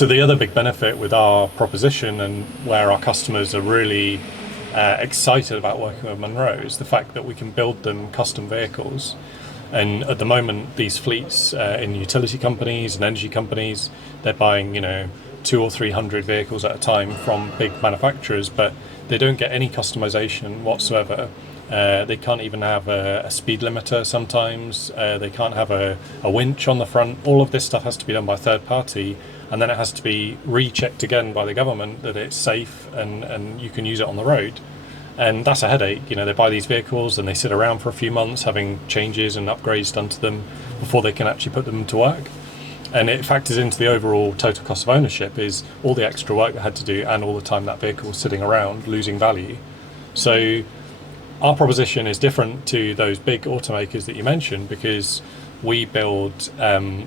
So the other big benefit with our proposition, and where our customers are really excited about working with Munro, is the fact that we can build them custom vehicles. And at the moment, these fleets in utility companies and energy companies, they're buying 200 or 300 vehicles at a time from big manufacturers, but they don't get any customization whatsoever. They can't even have a speed limiter sometimes. They can't have a winch on the front. All of this stuff has to be done by a third party, and then it has to be rechecked again by the government that it's safe and you can use it on the road. And that's a headache. They buy these vehicles and they sit around for a few months having changes and upgrades done to them before they can actually put them to work. And it factors into the overall total cost of ownership, is all the extra work they had to do and all the time that vehicle was sitting around losing value. So our proposition is different to those big automakers that you mentioned, because we build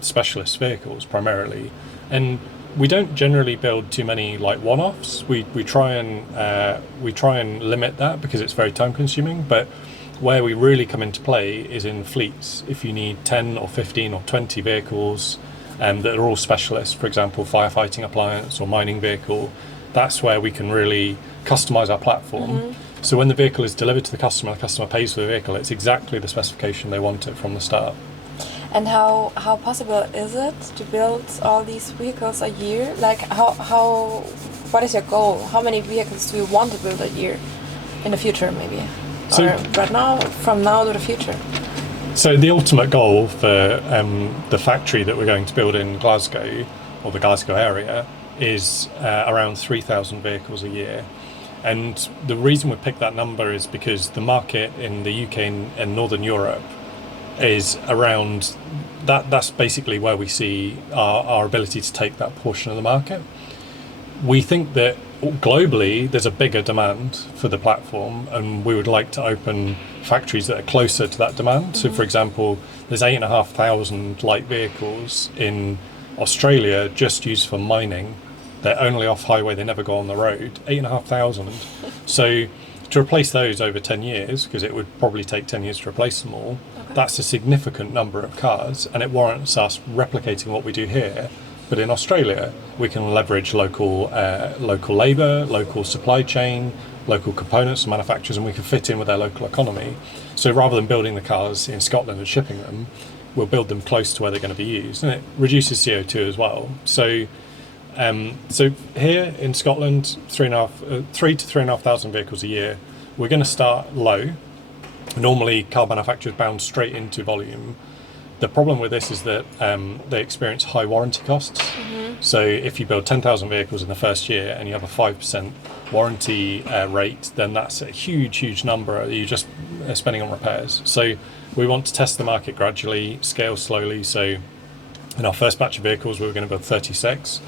specialist vehicles primarily, and we don't generally build too many like one-offs. We try and limit that because it's very time consuming, but where we really come into play is in fleets. If you need 10 or 15 or 20 vehicles that are all specialists, for example, firefighting appliance or mining vehicle, that's where we can really customize our platform. So when the vehicle is delivered to the customer pays for the vehicle, it's exactly the specification they want it from the start. And how possible is it to build all these vehicles a year? Like what is your goal? How many vehicles do you want to build a year in the future, maybe? So, or right now, from now to the future? So the ultimate goal for the factory that we're going to build in Glasgow, or the Glasgow area, is around 3,000 vehicles a year. And the reason we picked that number is because the market in the UK and Northern Europe is around that. That's basically where we see our ability to take that portion of the market. We think that globally there's a bigger demand for the platform, and we would like to open factories that are closer to that demand. So for example, there's 8,500 light vehicles in Australia just used for mining. They're only off highway, they never go on the road. 8,500. So to replace those over 10 years, because it would probably take 10 years to replace them all, that's a significant number of cars, and it warrants us replicating what we do here. But in Australia, we can leverage local labour, local supply chain, local components and manufacturers, and we can fit in with their local economy. So rather than building the cars in Scotland and shipping them, we'll build them close to where they're going to be used, and it reduces CO2 as well. So here in Scotland, 3,000 to 3,500 vehicles a year. We're going to start low. Normally, car manufacturers bound straight into volume. The problem with this is that they experience high warranty costs. So if you build 10,000 vehicles in the first year and you have a 5% warranty rate, then that's a huge number that you're just spending on repairs. So we want to test the market gradually, scale slowly. So in our first batch of vehicles, we were going to build 36,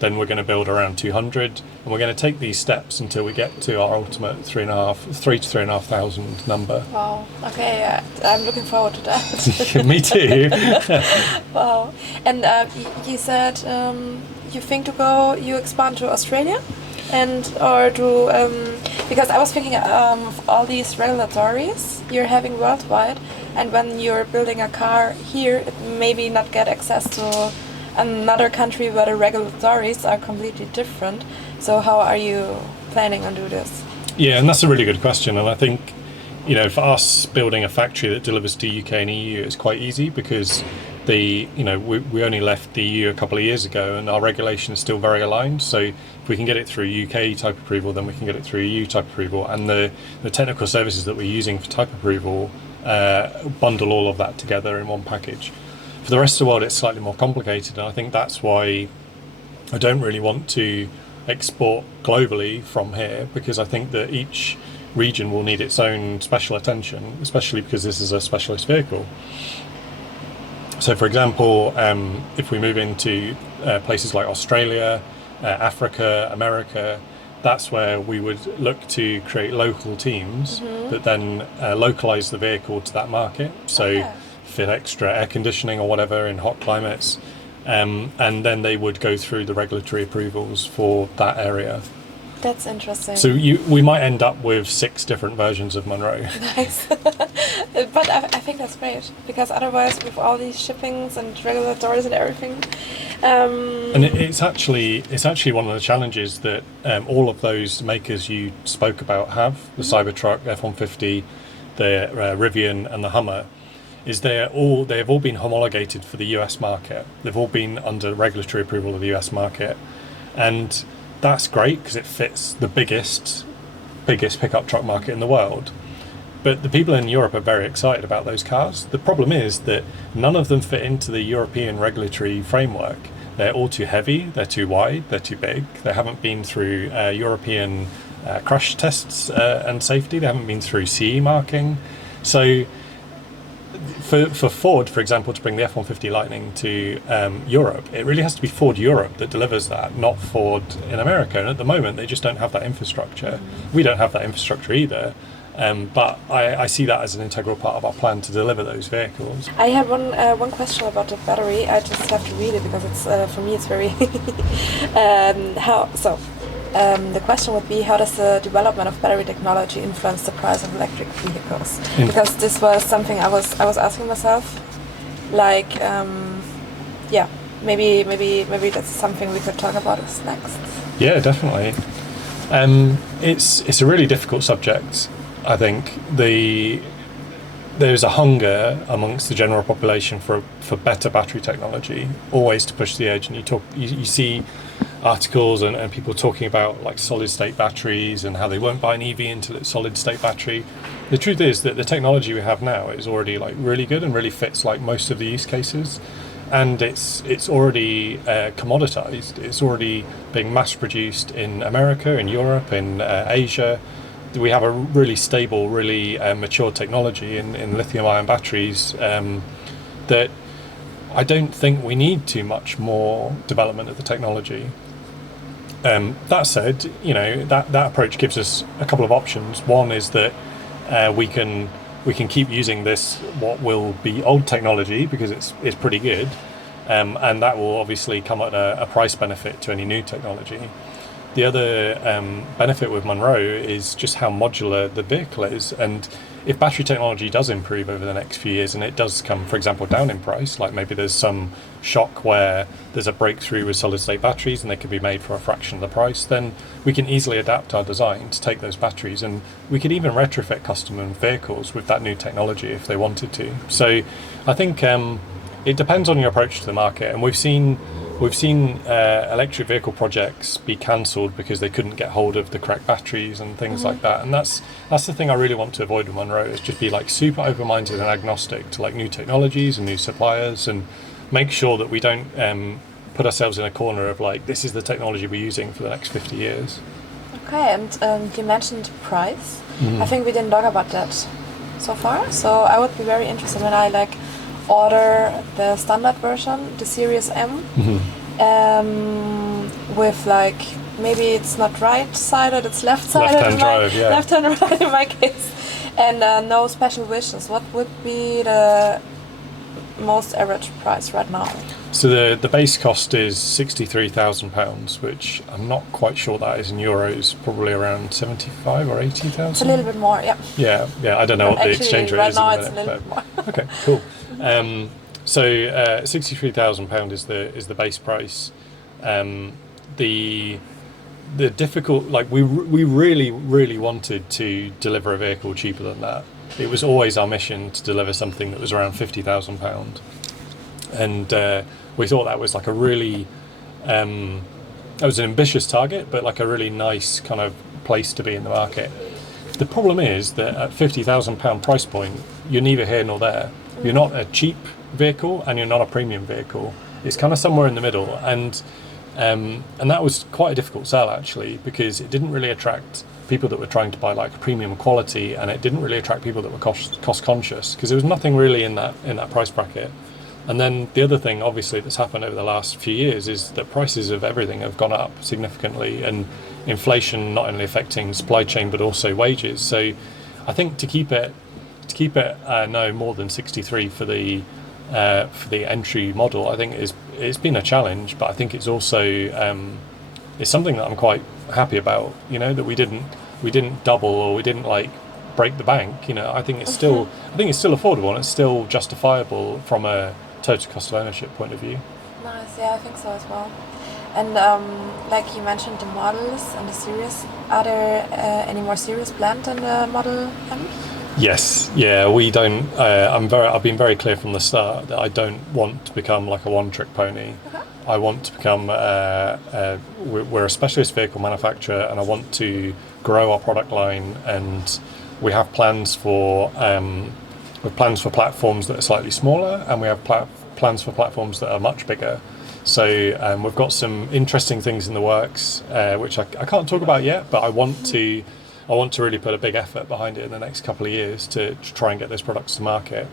then we're going to build around 200, and we're going to take these steps until we get to our ultimate 3 to 3,500 number. Wow. Okay, I'm looking forward to that. Me too. Wow. And you said you think you expand to Australia, because I was thinking of all these regulatories you're having worldwide. And when you're building a car here, it maybe not get access to another country where the regulatories are completely different. So how are you planning on doing this? Yeah, and that's a really good question. And I think, for us building a factory that delivers to UK and EU, it's quite easy because we only left the EU a couple of years ago, and our regulation is still very aligned. So if we can get it through UK type approval, then we can get it through EU type approval. And the technical services that we're using for type approval bundle all of that together in one package. For the rest of the world, it's slightly more complicated, and I think that's why I don't really want to export globally from here, because I think that each region will need its own special attention, especially because this is a specialist vehicle. So for example, if we move into places like Australia, Africa, America, that's where we would look to create local teams that then localize the vehicle to that market. So fit extra air conditioning or whatever in hot climates. And then they would go through the regulatory approvals for that area. That's interesting. So we might end up with 6 different versions of Munro. Nice. But I think that's great, because otherwise with all these shippings and regulatories and everything, And it's actually one of the challenges that all of those makers you spoke about have, the Cybertruck, F-150, the Rivian and the Hummer, is they've all been homologated for the US market. They've all been under regulatory approval of the US market. And that's great because it fits the biggest pickup truck market in the world. But the people in Europe are very excited about those cars. The problem is that none of them fit into the European regulatory framework. They're all too heavy, they're too wide, they're too big. They haven't been through European crash tests and safety. They haven't been through CE marking. So for Ford, for example, to bring the F-150 Lightning to Europe, it really has to be Ford Europe that delivers that, not Ford in America. And at the moment, they just don't have that infrastructure. We don't have that infrastructure either. But I see that as an integral part of our plan to deliver those vehicles. I have one question about the battery. I just have to read it because it's for me it's very the question would be, how does the development of battery technology influence the price of electric vehicles? Because this was something I was asking myself. Like, maybe that's something we could talk about next. Yeah, definitely. It's a really difficult subject. I think there's a hunger amongst the general population for better battery technology, always to push the edge. And you see articles and people talking about like solid state batteries and how they won't buy an EV until it's solid state battery. The truth is that the technology we have now is already like really good and really fits like most of the use cases, and it's already commoditized. It's already being mass produced in America, in Europe, in Asia. We have a really stable, really mature technology in lithium-ion batteries that I don't think we need too much more development of the technology. That said, that approach gives us a couple of options. One is that we can keep using this, what will be old technology, because it's pretty good, and that will obviously come at a price benefit to any new technology. The other benefit with Munro is just how modular the vehicle is, and if battery technology does improve over the next few years and it does come, for example, down in price, like maybe there's some shock where there's a breakthrough with solid state batteries and they can be made for a fraction of the price, then we can easily adapt our design to take those batteries, and we could even retrofit custom vehicles with that new technology if they wanted to. So I think it depends on your approach to the market, and we've seen electric vehicle projects be cancelled because they couldn't get hold of the correct batteries and things like that. And that's the thing I really want to avoid with Munro, is just be like super open-minded and agnostic to like new technologies and new suppliers, and make sure that we don't put ourselves in a corner of like, this is the technology we're using for the next 50 years. Okay, and you mentioned price. I think we didn't talk about that so far. So I would be very interested when I order the standard version, the Series M, with maybe it's not right-sided, it's left-sided. Left-hand drive, yeah. Left-hand right in my case. And no special wishes. What would be the most average price right now? So the base cost is £63,000, which I'm not quite sure that is in euros, probably around 75 or 80,000. It's a little bit more, yeah. Yeah. I don't know what the exchange rate is. Right now it's a little bit more. Okay, cool. So £63,000 is the base price. The difficult, we really wanted to deliver a vehicle cheaper than that. It was always our mission to deliver something that was around £50,000, and we thought that was like a really that was an ambitious target, but like a really nice kind of place to be in the market. The problem is that at £50,000 price point, you're neither here nor there. You're not a cheap vehicle and you're not a premium vehicle. It's kind of somewhere in the middle, and that was quite a difficult sell actually, because it didn't really attract people that were trying to buy like premium quality, and it didn't really attract people that were cost conscious, because there was nothing really in that price bracket. And then the other thing obviously that's happened over the last few years is that prices of everything have gone up significantly, and inflation not only affecting supply chain but also wages. So I think to keep it no more than 63 for the entry model, I think it's been a challenge, but I think it's also it's something that I'm quite happy about, that we didn't double, or we didn't break the bank. I think it's still affordable, and it's still justifiable from a total cost of ownership point of view. Nice. Yeah, I think so as well. And like you mentioned, the models and the series. Are there any more series planned in the Model M? Yes, yeah, we don't. I've been very clear from the start that I don't want to become like a one-trick pony. I want to become. We're a specialist vehicle manufacturer, and I want to grow our product line. And we have plans for platforms that are slightly smaller, and we have plans for platforms that are much bigger. So we've got some interesting things in the works, which I can't talk about yet, but I want to really put a big effort behind it in the next couple of years to try and get those products to market.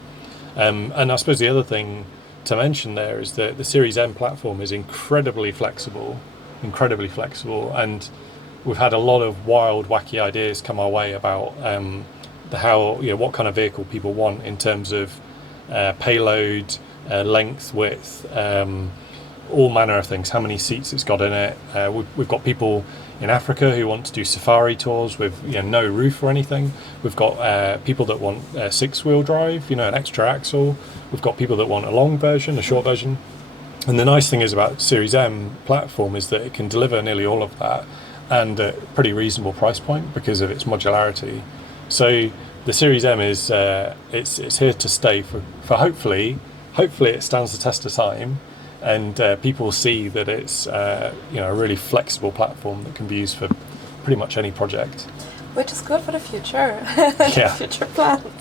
And I suppose the other thing to mention there is that the Series M platform is incredibly flexible, and we've had a lot of wild, wacky ideas come our way about what kind of vehicle people want in terms of payload, length, width, all manner of things, how many seats it's got in it. We've got people in Africa who want to do safari tours with no roof or anything. We've got people that want six-wheel drive, an extra axle. We've got people that want a long version, a short version. And the nice thing is about Series M platform is that it can deliver nearly all of that and at a pretty reasonable price point because of its modularity. So the Series M is it's here to stay for hopefully it stands the test of time. And people see that it's a really flexible platform that can be used for pretty much any project. Which is good for the future. Yeah. Future plans.